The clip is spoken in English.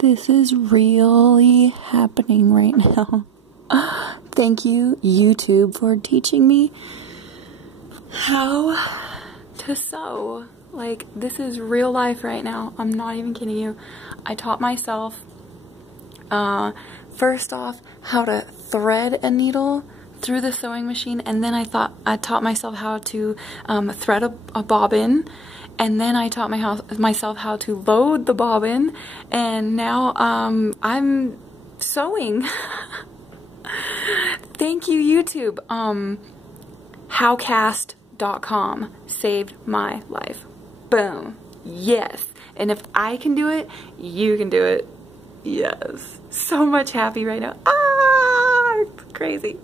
This is really happening right now. Thank you, YouTube, for teaching me how to sew. Like, this is real life right now. I'm not even kidding you. I taught myself, first off, how to thread a needle through the sewing machine, and then I taught myself how to thread a bobbin, and then I taught myself how to load the bobbin, and now I'm sewing. Thank you, YouTube. Howcast.com saved my life. Boom. Yes. And if I can do it, you can do it. Yes. So much happy right now. Ah, it's crazy.